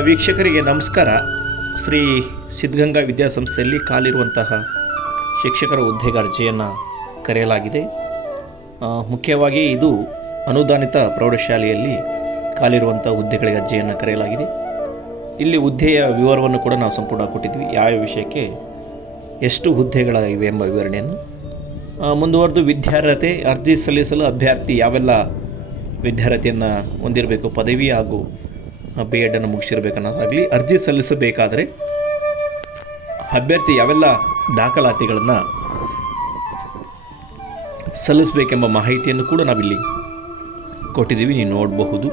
ವೀಕ್ಷಕರಿಗೆ ನಮಸ್ಕಾರ. ಶ್ರೀ ಸಿದ್ಧಗಂಗಾ ವಿದ್ಯಾಸಂಸ್ಥೆಯಲ್ಲಿ ಕಾಲಿರುವಂತಹ ಶಿಕ್ಷಕರ ಹುದ್ದೆಗೆ ಅರ್ಜಿಯನ್ನು ಕರೆಯಲಾಗಿದೆ. ಮುಖ್ಯವಾಗಿ ಇದು ಅನುದಾನಿತ ಪ್ರೌಢಶಾಲೆಯಲ್ಲಿ ಕಾಲಿರುವಂಥ ಹುದ್ದೆಗಳಿಗೆ ಅರ್ಜಿಯನ್ನು ಕರೆಯಲಾಗಿದೆ. ಇಲ್ಲಿ ಹುದ್ದೆಯ ವಿವರವನ್ನು ಕೂಡ ನಾವು ಸಂಪೂರ್ಣ ಕೊಟ್ಟಿದ್ವಿ. ಯಾವ ವಿಷಯಕ್ಕೆ ಎಷ್ಟು ಹುದ್ದೆಗಳಿವೆ ಎಂಬ ವಿವರಣೆಯನ್ನು. ಮುಂದುವರೆದು ವಿದ್ಯಾರ್ಹತೆ, ಅರ್ಜಿ ಸಲ್ಲಿಸಲು ಅಭ್ಯರ್ಥಿ ಯಾವೆಲ್ಲ ವಿದ್ಯಾರ್ಹತೆಯನ್ನು ಹೊಂದಿರಬೇಕು, ಪದವಿ ಹಾಗೂ ಬಿ ಎಡನ್ನು ಮುಗಿಸಿರ್ಬೇಕನ್ನೋದಾಗಲಿ ಅರ್ಜಿ ಸಲ್ಲಿಸಬೇಕಾದರೆ ಅಭ್ಯರ್ಥಿ ಯಾವೆಲ್ಲ ದಾಖಲಾತಿಗಳನ್ನು ಸಲ್ಲಿಸಬೇಕೆಂಬ ಮಾಹಿತಿಯನ್ನು ಕೂಡ ನಾವಿಲ್ಲಿ ಕೊಟ್ಟಿದ್ದೀವಿ. ನೀವು ನೋಡಬಹುದು.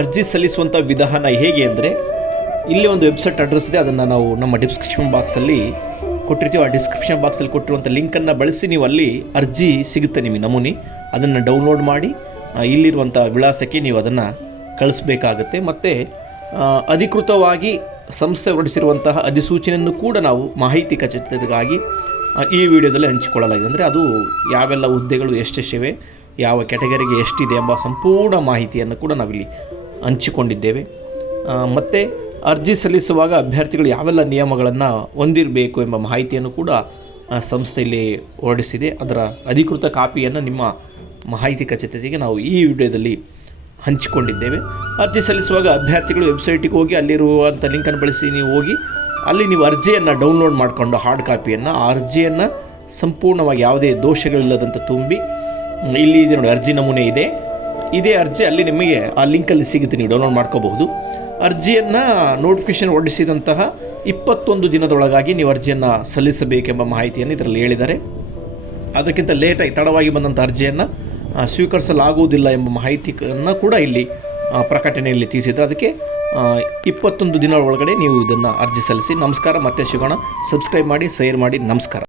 ಅರ್ಜಿ ಸಲ್ಲಿಸುವಂಥ ವಿಧಾನ ಹೇಗೆ ಅಂದರೆ, ಇಲ್ಲಿ ಒಂದು ವೆಬ್ಸೈಟ್ ಅಡ್ರೆಸ್ ಇದೆ, ಅದನ್ನು ನಾವು ನಮ್ಮ ಡಿಸ್ಕ್ರಿಪ್ಷನ್ ಬಾಕ್ಸಲ್ಲಿ ಕೊಟ್ಟಿರ್ತೀವಿ. ಆ ಡಿಸ್ಕ್ರಿಪ್ಷನ್ ಬಾಕ್ಸಲ್ಲಿ ಕೊಟ್ಟಿರುವಂಥ ಲಿಂಕನ್ನು ಬಳಸಿ ನೀವು ಅಲ್ಲಿ ಅರ್ಜಿ ಸಿಗುತ್ತೆ ನಿಮಗೆ ನಮೂನೆ. ಅದನ್ನು ಡೌನ್ಲೋಡ್ ಮಾಡಿ ಇಲ್ಲಿರುವಂಥ ವಿಳಾಸಕ್ಕೆ ನೀವು ಅದನ್ನು ಕಳಿಸ್ಬೇಕಾಗತ್ತೆ. ಮತ್ತು ಅಧಿಕೃತವಾಗಿ ಸಂಸ್ಥೆ ಹೊರಡಿಸಿರುವಂತಹ ಅಧಿಸೂಚನೆಯನ್ನು ಕೂಡ ನಾವು ಮಾಹಿತಿ ಖಚಿತಗಾಗಿ ಈ ವಿಡಿಯೋದಲ್ಲಿ ಹಂಚಿಕೊಳ್ಳಲಾಗಿದೆ. ಅಂದರೆ ಅದು ಯಾವೆಲ್ಲ ಹುದ್ದೆಗಳು ಎಷ್ಟೆಷ್ಟಿವೆ, ಯಾವ ಕ್ಯಾಟಗರಿಗೆ ಎಷ್ಟಿದೆ ಎಂಬ ಸಂಪೂರ್ಣ ಮಾಹಿತಿಯನ್ನು ಕೂಡ ನಾವಿಲ್ಲಿ ಹಂಚಿಕೊಂಡಿದ್ದೇವೆ. ಮತ್ತು, ಅರ್ಜಿ ಸಲ್ಲಿಸುವಾಗ ಅಭ್ಯರ್ಥಿಗಳು ಯಾವೆಲ್ಲ ನಿಯಮಗಳನ್ನು ಹೊಂದಿರಬೇಕು ಎಂಬ ಮಾಹಿತಿಯನ್ನು ಕೂಡ ಸಂಸ್ಥೆಯಲ್ಲಿ ಹೊರಡಿಸಿದೆ. ಅದರ ಅಧಿಕೃತ ಕಾಪಿಯನ್ನು ನಿಮ್ಮ ಮಾಹಿತಿ ಖಚಿತತೆಗೆ ನಾವು ಈ ವಿಡಿಯೋದಲ್ಲಿ ಹಂಚಿಕೊಂಡಿದ್ದೇವೆ. ಅರ್ಜಿ ಸಲ್ಲಿಸುವಾಗ ಅಭ್ಯರ್ಥಿಗಳು ವೆಬ್ಸೈಟಿಗೆ ಹೋಗಿ ಅಲ್ಲಿರುವಂಥ ಲಿಂಕನ್ನು ಬಳಸಿ ನೀವು ಹೋಗಿ ಅಲ್ಲಿ ನೀವು ಅರ್ಜಿಯನ್ನು ಡೌನ್ಲೋಡ್ ಮಾಡಿಕೊಂಡು ಹಾರ್ಡ್ ಕಾಪಿಯನ್ನು, ಆ ಅರ್ಜಿಯನ್ನು ಸಂಪೂರ್ಣವಾಗಿ ಯಾವುದೇ ದೋಷಗಳಿಲ್ಲದಂತ ತುಂಬಿ ಇಲ್ಲಿ ಇದೆ ನೋಡಿ ಅರ್ಜಿ ನಮೂನೆ ಇದೆ. ಇದೇ ಅರ್ಜಿ ಅಲ್ಲಿ ನಿಮಗೆ ಆ ಲಿಂಕಲ್ಲಿ ಸಿಗುತ್ತೆ, ನೀವು ಡೌನ್ಲೋಡ್ ಮಾಡ್ಕೋಬಹುದು. ಅರ್ಜಿಯನ್ನು ನೋಟಿಫಿಕೇಶನ್ ಹೊರಡಿಸಿದಂತಹ ಇಪ್ಪತ್ತೊಂದು ದಿನದೊಳಗಾಗಿ ನೀವು ಅರ್ಜಿಯನ್ನು ಸಲ್ಲಿಸಬೇಕೆಂಬ ಮಾಹಿತಿಯನ್ನು ಇದರಲ್ಲಿ ಹೇಳಿದ್ದಾರೆ. ಅದಕ್ಕಿಂತ ಲೇಟಾಗಿ ತಡವಾಗಿ ಬಂದಂಥ ಅರ್ಜಿಯನ್ನು ಸ್ವೀಕರಿಸಲಾಗುವುದಿಲ್ಲ ಎಂಬ ಮಾಹಿತಿಯನ್ನು ಕೂಡ ಇಲ್ಲಿ ಪ್ರಕಟಣೆಯಲ್ಲಿ ತಿಳಿಸಿದ್ದಾರೆ. ಅದಕ್ಕೆ ಇಪ್ಪತ್ತೊಂದು ದಿನ ಒಳಗಡೆ ನೀವು ಇದನ್ನು ಅರ್ಜಿ ಸಲ್ಲಿಸಿ, ನಮಸ್ಕಾರ, ಮತ್ತೆ ಸಿಗೋಣ ಸಬ್ಸ್ಕ್ರೈಬ್ ಮಾಡಿ ಶೇರ್ ಮಾಡಿ, ನಮಸ್ಕಾರ.